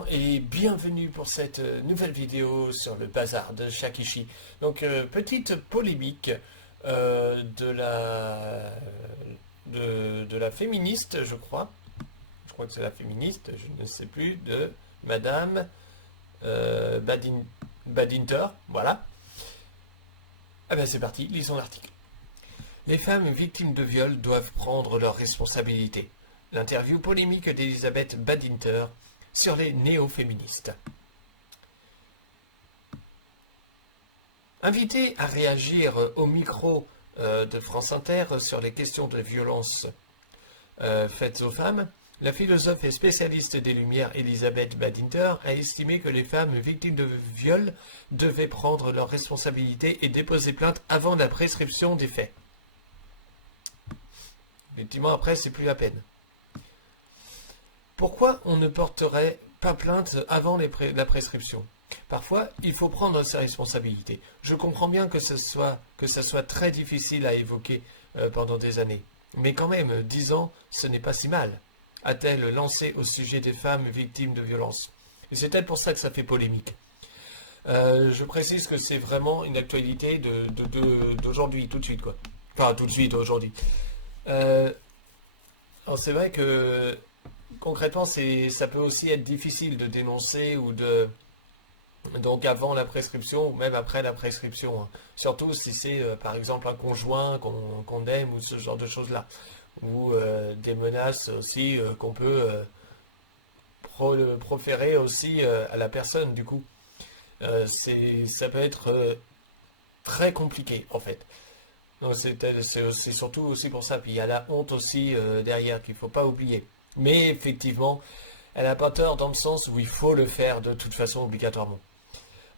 gens et bienvenue pour cette nouvelle vidéo sur le bazar de Shakishi. Donc petite polémique de la féministe, je crois que c'est la féministe, je ne sais plus, de Madame Badinter, voilà. Ah ben c'est parti, lisons l'article. Les femmes victimes de viol doivent prendre leurs responsabilités. L'interview polémique d'Elisabeth Badinter sur les néo-féministes. Invitée à réagir au micro de France Inter sur les questions de violence faites aux femmes, la philosophe et spécialiste des Lumières Elisabeth Badinter a estimé que les femmes victimes de viol devaient prendre leurs responsabilités et déposer plainte avant la prescription des faits. Effectivement, après, c'est plus la peine. Pourquoi on ne porterait pas plainte avant la prescription? Parfois, il faut prendre ses responsabilités. Je comprends bien que ça soit très difficile à évoquer pendant des années. Mais quand même, 10 ans, ce n'est pas si mal, a-t-elle lancé au sujet des femmes victimes de violences. Et c'est peut-être pour ça que ça fait polémique. Je précise que c'est vraiment une actualité d'aujourd'hui, tout de suite, quoi. Enfin, tout de suite, aujourd'hui. Alors c'est vrai que concrètement, ça peut aussi être difficile de dénoncer donc avant la prescription ou même après la prescription, hein. Surtout si c'est par exemple un conjoint qu'on aime ou ce genre de choses-là. Ou des menaces aussi qu'on peut proférer aussi à la personne du coup. Ça peut être très compliqué en fait. C'est surtout aussi pour ça. Puis il y a la honte aussi derrière qu'il ne faut pas oublier. Mais effectivement, elle n'a pas tort dans le sens où il faut le faire de toute façon obligatoirement.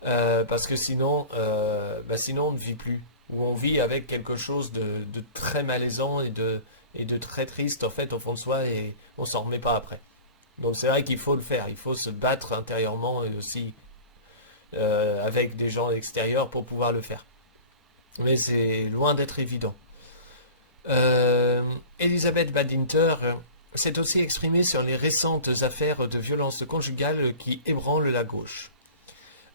Parce que sinon on ne vit plus. Ou on vit avec quelque chose de très malaisant et de très triste en fait au fond de soi et on s'en remet pas après. Donc c'est vrai qu'il faut le faire. Il faut se battre intérieurement et aussi avec des gens extérieurs pour pouvoir le faire. Mais c'est loin d'être évident. Elisabeth Badinter s'est aussi exprimée sur les récentes affaires de violence conjugale qui ébranlent la gauche.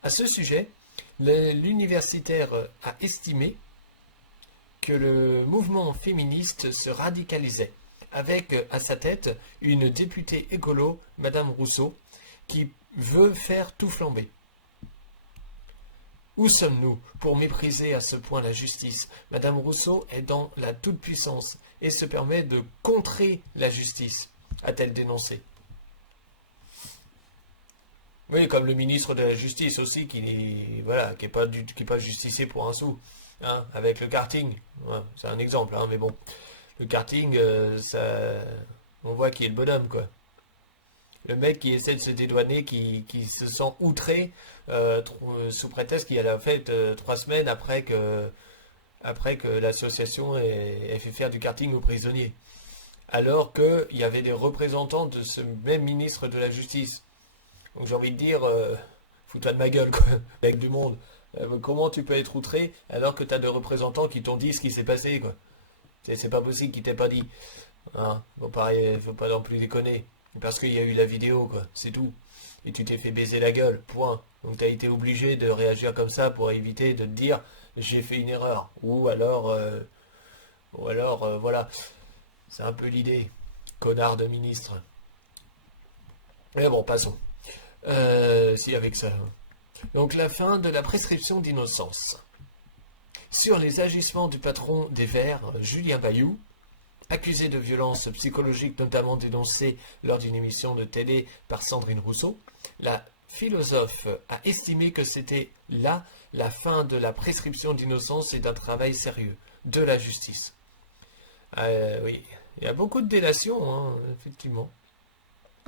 À ce sujet, l'universitaire a estimé que le mouvement féministe se radicalisait, avec à sa tête une députée écolo, Madame Rousseau, qui veut faire tout flamber. Où sommes-nous pour mépriser à ce point la justice? Madame Rousseau est dans la toute-puissance et se permet de contrer la justice, a-t-elle dénoncé. Oui, comme le ministre de la Justice aussi, qui n'est pas justicier pour un sou, hein, avec le karting. Ouais, c'est un exemple, hein, mais bon. Le karting, on voit qui est le bonhomme, quoi. Le mec qui essaie de se dédouaner, qui se sent outré sous prétexte qu'il a fait 3 semaines après que l'association ait fait faire du karting aux prisonniers. Alors qu'il y avait des représentants de ce même ministre de la Justice. Donc j'ai envie de dire, fous-toi de ma gueule, quoi, avec du monde. Comment tu peux être outré alors que tu as des représentants qui t'ont dit ce qui s'est passé, quoi. C'est pas possible qu'ils t'aient pas dit. Hein, bon, pareil, faut pas non plus déconner. Parce qu'il y a eu la vidéo, quoi, c'est tout. Et tu t'es fait baiser la gueule, point. Donc tu as été obligé de réagir comme ça pour éviter de te dire j'ai fait une erreur. Ou alors, voilà. C'est un peu l'idée. Connard de ministre. Mais bon, passons. Si avec ça. Donc la fin de la prescription d'innocence. Sur les agissements du patron des Verts, Julien Bayou, accusé de violences psychologiques notamment dénoncées lors d'une émission de télé par Sandrine Rousseau, la philosophe a estimé que c'était là la fin de la prescription d'innocence et d'un travail sérieux de la justice. Oui, il y a beaucoup de délations, hein, effectivement.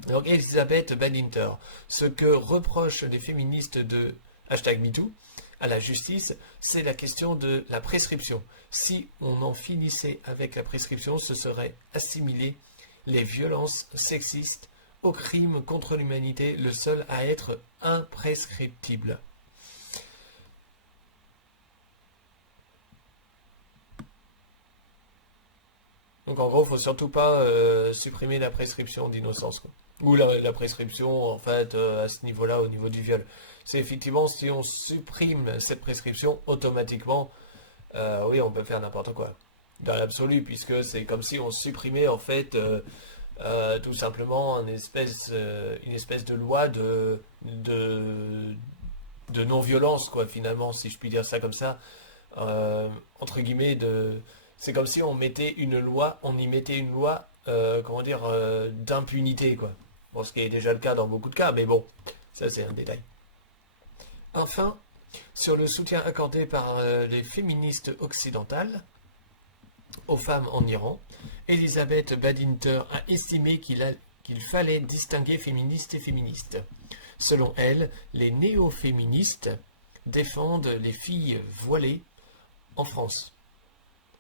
Donc Elisabeth Badinter, ce que reprochent les féministes de #MeToo à la justice, c'est la question de la prescription. Si on en finissait avec la prescription, ce serait assimiler les violences sexistes au crime contre l'humanité, le seul à être imprescriptible. Donc en gros, faut surtout pas supprimer la prescription d'innocence, quoi. Ou la prescription, en fait, à ce niveau-là, au niveau du viol. C'est effectivement, si on supprime cette prescription, automatiquement, oui, on peut faire n'importe quoi. Dans l'absolu, puisque c'est comme si on supprimait, en fait, tout simplement une espèce de loi de non-violence, quoi, finalement, si je puis dire ça comme ça. Entre guillemets, c'est comme si on mettait une loi, on y mettait une loi, comment dire, d'impunité, quoi. Bon, ce qui est déjà le cas dans beaucoup de cas, mais bon, ça c'est un détail. Enfin, sur le soutien accordé par les féministes occidentales aux femmes en Iran, Elisabeth Badinter a estimé qu'il fallait distinguer féministes et féministes. Selon elle, les néo-féministes défendent les filles voilées en France.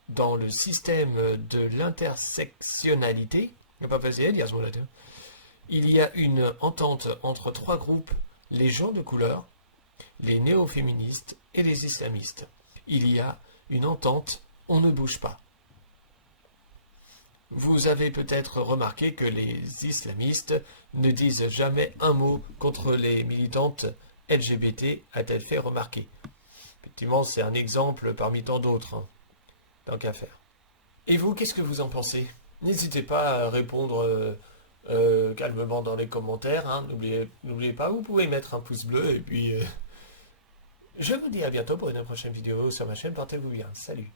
Dans le système de l'intersectionnalité, il y a une entente entre trois groupes, les gens de couleur, les néo-féministes et les islamistes. Il y a une entente, on ne bouge pas. Vous avez peut-être remarqué que les islamistes ne disent jamais un mot contre les militantes LGBT, a-t-elle fait remarquer. Effectivement, c'est un exemple parmi tant d'autres, hein, tant qu'à faire. Et vous, qu'est-ce que vous en pensez? N'hésitez pas à répondre calmement dans les commentaires, hein. N'oubliez pas, vous pouvez mettre un pouce bleu, et puis je vous dis à bientôt pour une prochaine vidéo sur ma chaîne. Portez-vous bien, salut.